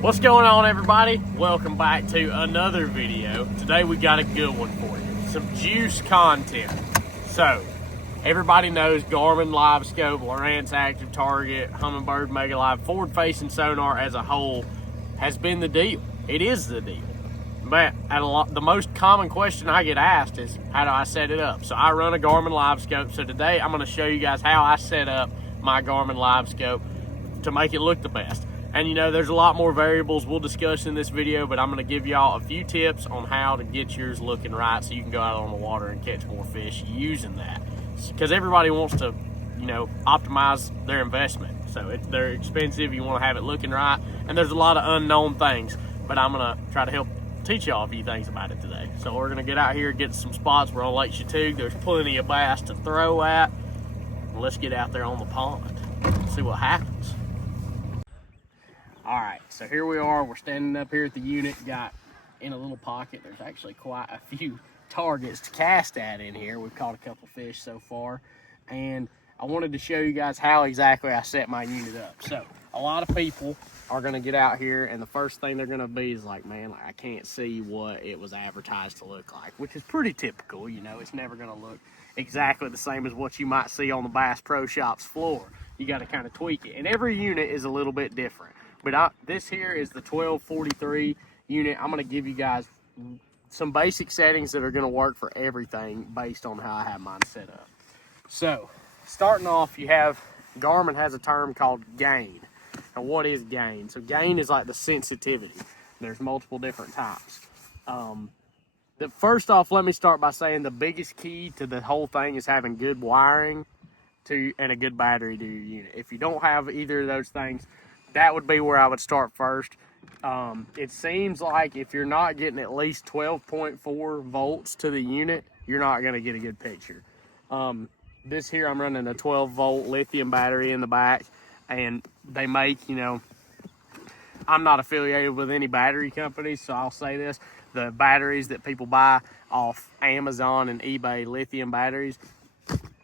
What's going on, everybody? Welcome back to another video. Today we got a good one for you. Some juice content. So, everybody knows Garmin, LiveScope, Lowrance Active Target, Humminbird Mega Live, forward-facing sonar as a whole has been the deal. It is the deal. But the most common question I get asked is, how do I set it up? So I run a Garmin LiveScope. So today I'm going to show you guys how I set up my Garmin LiveScope to make it look the best. And you know, there's a lot more variables we'll discuss in this video, but I'm going to give y'all a few tips on how to get yours looking right so you can go out on the water and catch more fish using that. Because everybody wants to, you know, optimize their investment. So they're expensive, you want to have it looking right, and there's a lot of unknown things, but I'm going to try to help teach y'all a few things about it today. So we're going to get out here, get some spots. We're on Lake Chattooga. There's plenty of bass to throw at. Let's get out there on the pond and see what happens. All right, so here we are. We're standing up here at the unit. Got in a little pocket. There's actually quite a few targets to cast at in here. We've caught a couple fish so far, and I wanted to show you guys how exactly I set my unit up. So a lot of people are going to get out here, and the first thing they're going to be is like, man, I can't see what it was advertised to look like, which is pretty typical. You know, it's never going to look exactly the same as what you might see on the Bass Pro Shops floor. You got to kind of tweak it, and every unit is a little bit different. But this here is the 1243 unit. I'm going to give you guys some basic settings that are going to work for everything based on how I have mine set up. So, starting off, you have, Garmin has a term called gain. Now, what is gain? So, gain is like the sensitivity. There's multiple different types. First off, let me start by saying the biggest key to the whole thing is having good wiring and a good battery to your unit. If you don't have either of those things, that would be where I would start first. It seems like if you're not getting at least 12.4 volts to the unit, you're not going to get a good picture. This here, I'm running a 12-volt lithium battery in the back, and they make, you know, I'm not affiliated with any battery companies, so I'll say this. The batteries that people buy off Amazon and eBay, lithium batteries,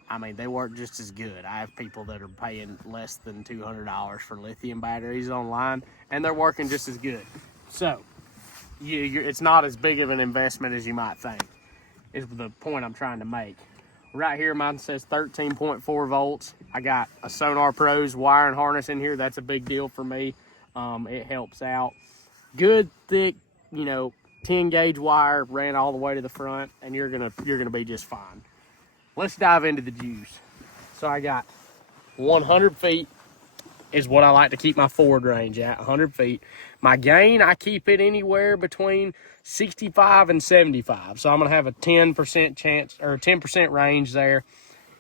I mean, they work just as good. I have people that are paying less than $200 for lithium batteries online, and they're working just as good. So, it's not as big of an investment as you might think, is the point I'm trying to make. Right here, mine says 13.4 volts. I got a Sonar Pro's wiring harness in here. That's a big deal for me. It helps out. Good, thick, you know, 10-gauge wire ran all the way to the front, and you're gonna be just fine. Let's dive into the juice. So I got 100 feet is what I like to keep my forward range at, 100 feet. My gain, I keep it anywhere between 65 and 75. So I'm gonna have a 10% chance, or 10% range there.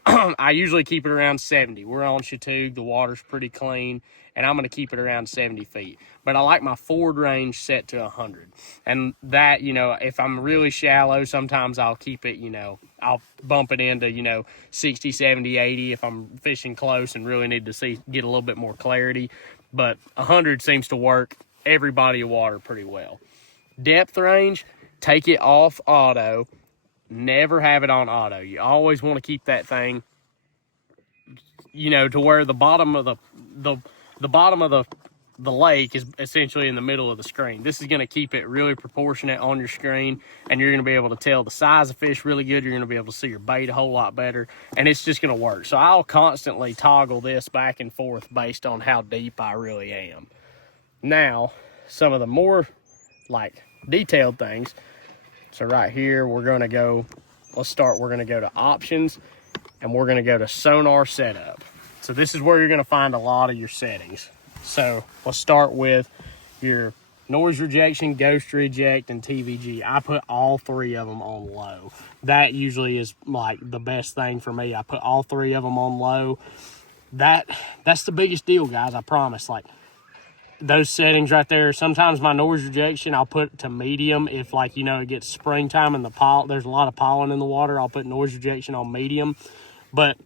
I usually keep it around 70. We're on Chattooga, the water's pretty clean, and I'm gonna keep it around 70 feet. But I like my forward range set to 100. And that, you know, if I'm really shallow, sometimes I'll keep it, you know, I'll bump it into, you know, 60, 70, 80 if I'm fishing close and really need to get a little bit more clarity. But 100 seems to work every body of water pretty well. Depth range, take it off auto. Never have it on auto. You always want to keep that thing, you know, to where the bottom of the bottom of the lake is essentially in the middle of the screen. This is going to keep it really proportionate on your screen, and you're going to be able to tell the size of fish really good. You're going to be able to see your bait a whole lot better, and it's just going to work. So I'll constantly toggle this back and forth based on how deep I really am. Now, some of the more like detailed things. So right here, we're going to go to options, and we're going to go to sonar setup. So this is where you're going to find a lot of your settings. So let's start with your noise rejection, ghost reject, and TVG. I put all three of them on low. That usually is like the best thing for me. I put all three of them on low. That's the biggest deal, guys, I promise. Like, those settings right there. Sometimes my noise rejection I'll put to medium if, like, you know, it gets springtime and there's a lot of pollen in the water. I'll put noise rejection on medium. But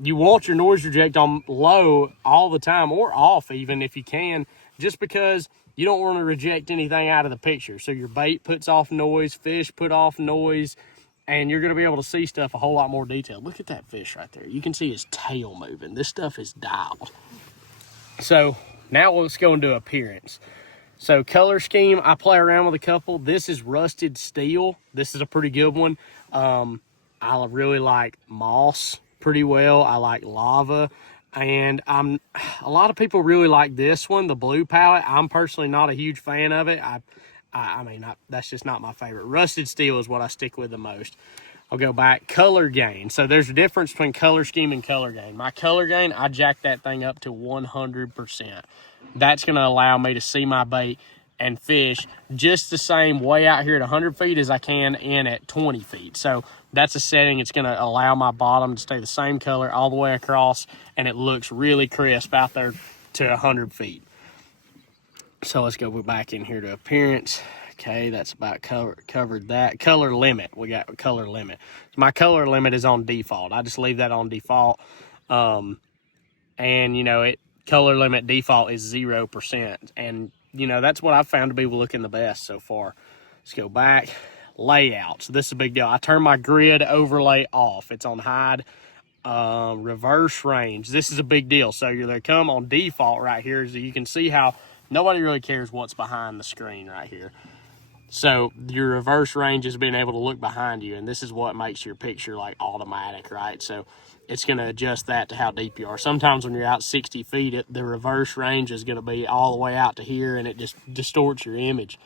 you want your noise reject on low all the time, or off even if you can, just because you don't want to reject anything out of the picture. So your bait puts off noise, fish put off noise, and you're going to be able to see stuff a whole lot more detailed. Look at that fish right there. You can see his tail moving. This stuff is dialed. So now let's go into appearance. So color scheme, I play around with a couple. This is rusted steel. This is a pretty good one. I really like moss pretty well. I like lava. And a lot of people really like this one, the blue palette. I'm personally not a huge fan of it. I mean, that's just not my favorite. Rusted steel is what I stick with the most. I'll go back. Color gain. So there's a difference between color scheme and color gain. My color gain, I jack that thing up to 100%. That's going to allow me to see my bait and fish just the same way out here at 100 feet as I can in at 20 feet. So that's a setting. It's going to allow my bottom to stay the same color all the way across, and it looks really crisp out there to 100 feet. So let's go back in here to appearance. Okay, that's about covered that. Color limit. We got color limit. My color limit is on default. I just leave that on default. And, you know, color limit default is 0%. And, you know, that's what I've found to be looking the best so far. Let's go back. Layout. So this is a big deal. I turn my grid overlay off. It's on hide. Reverse range. This is a big deal. So they come on default right here. So you can see how nobody really cares what's behind the screen right here. So your reverse range is being able to look behind you, and this is what makes your picture like automatic, right? So it's going to adjust that to how deep you are. Sometimes when you're out 60 feet, the reverse range is going to be all the way out to here, and it just distorts your image.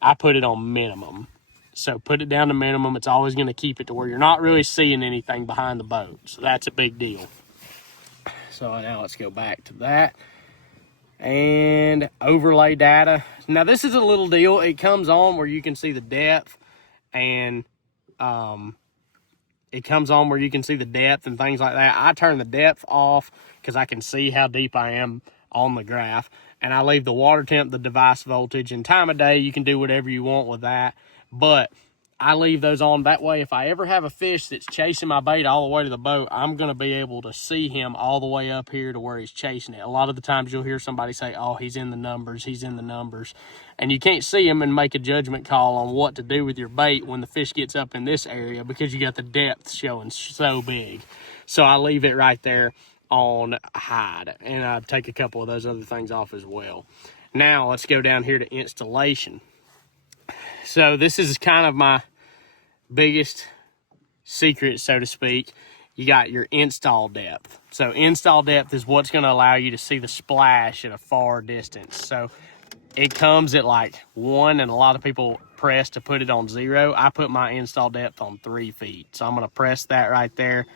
I put it on minimum. So put it down to minimum. It's always going to keep it to where you're not really seeing anything behind the boat. So that's a big deal. So now let's go back to that. And overlay data. Now this is a little deal. It comes on where you can see the depth, and it comes on where you can see the depth and things like that. I turn the depth off because I can see how deep I am on the graph, and I leave the water temp, the device voltage, and time of day. You can do whatever you want with that, but I leave those on. That way, if I ever have a fish that's chasing my bait all the way to the boat, I'm going to be able to see him all the way up here to where he's chasing it. A lot of the times you'll hear somebody say, oh, he's in the numbers, he's in the numbers. And you can't see him and make a judgment call on what to do with your bait when the fish gets up in this area because you got the depth showing so big. So I leave it right there on hide. And I take a couple of those other things off as well. Now let's go down here to installation. So this is kind of my biggest secret, so to speak. You got your install depth. So install depth is what's going to allow you to see the splash at a far distance. So it comes at like 1, and a lot of people press to put it on 0. I put my install depth on 3 feet. So I'm going to press that right there.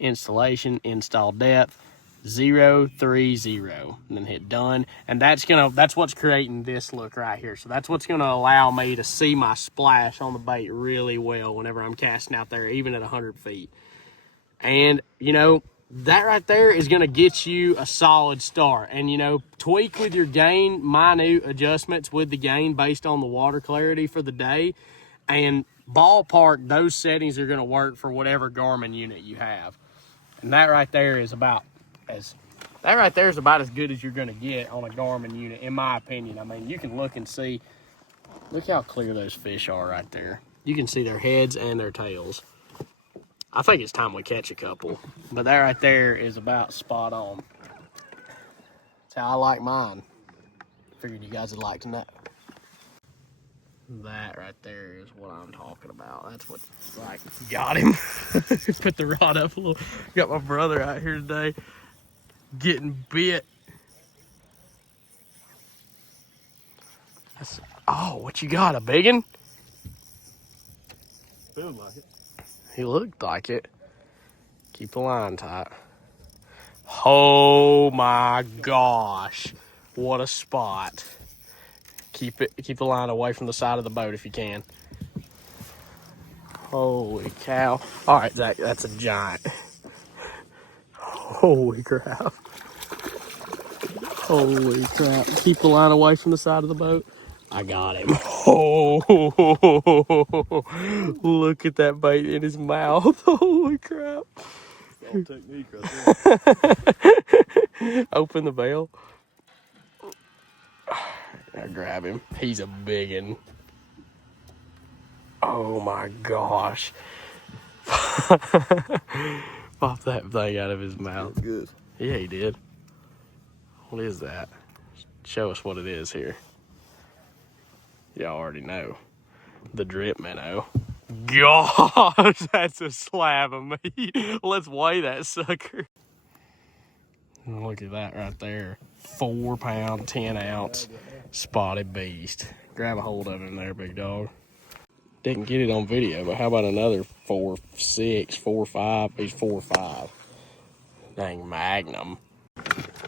Installation, install depth, 030, and then hit done. And that's what's creating this look right here. So that's what's gonna allow me to see my splash on the bait really well whenever I'm casting out there, even at 100 feet. And you know, that right there is gonna get you a solid start. And you know, tweak with your gain, minute adjustments with the gain based on the water clarity for the day, and ballpark those settings are gonna work for whatever Garmin unit you have. And that right there is about as good as you're going to get on a Garmin unit, in my opinion. I mean, you can look and see. Look how clear those fish are right there. You can see their heads and their tails. I think it's time we catch a couple. But that right there is about spot on. That's how I like mine. Figured you guys would like to know. That right there is what I'm talking about. That's what, like, got him. Put the rod up a little. Got my brother out here today getting bit. Oh, what you got, a biggin? Feels like it. He looked like it. Keep the line tight. Oh my gosh. What a spot. Keep the line away from the side of the boat if you can. Holy cow. All right, Zach, that's a giant. Holy crap. Holy crap. Keep the line away from the side of the boat. I got him. Oh, look at that bait in his mouth. Holy crap. It's all technique right there. Open the bell. I grab him. He's a biggin. Oh my gosh. Pop that thing out of his mouth. That's good. Yeah, he did. What is that? Show us what it is here. Y'all already know. The drip minnow. Gosh, that's a slab of meat. Let's weigh that sucker. Look at that right there. 4 pound, 10 ounce spotted beast. Grab a hold of him there, big dog. Didn't get it on video, but how about another 4.6, 4.5? He's 4.5. Dang magnum.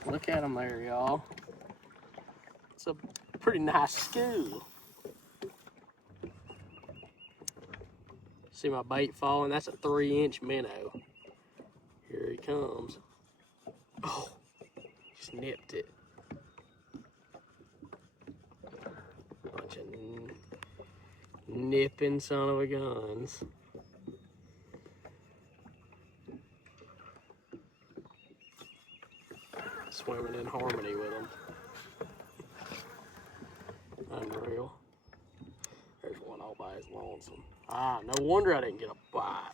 Look at him there, y'all. It's a pretty nice school. See my bait falling? That's a 3-inch minnow. Here he comes. Oh, just nipped it. Bunch of nipping son of a guns. Swimming in harmony with them. Unreal. There's one all by his lonesome. Ah, no wonder I didn't get a bite.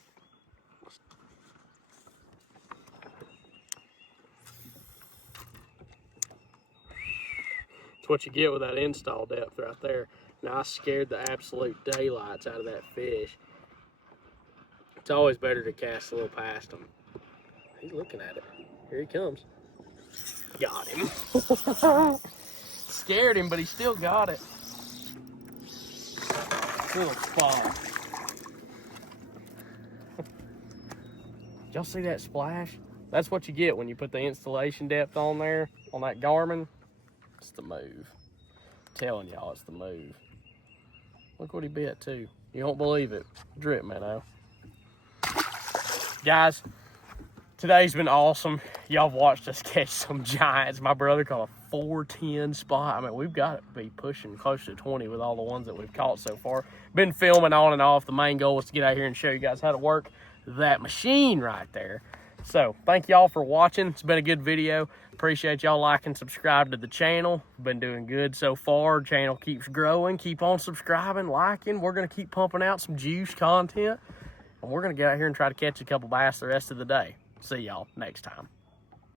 That's what you get with that install depth right there. Now I scared the absolute daylights out of that fish. It's always better to cast a little past him. He's looking at it. Here he comes. Got him. Scared him, but he still got it. Little spot. Y'all see that splash? That's what you get when you put the installation depth on there, on that Garmin. It's the move. I'm telling y'all, it's the move. Look what he bit too. You won't believe it. Drip minnow. Guys, today's been awesome. Y'all watched us catch some giants. My brother caught a 410 spot. I mean, we've got to be pushing close to 20 with all the ones that we've caught so far. Been filming on and off. The main goal was to get out here and show you guys how to work that machine right there. So thank y'all for watching. It's been a good video. Appreciate y'all liking, subscribe to the channel. Been doing good so far. Channel keeps growing. Keep on subscribing, liking. We're going to keep pumping out some juice content. And we're going to get out here and try to catch a couple bass the rest of the day. See y'all next time.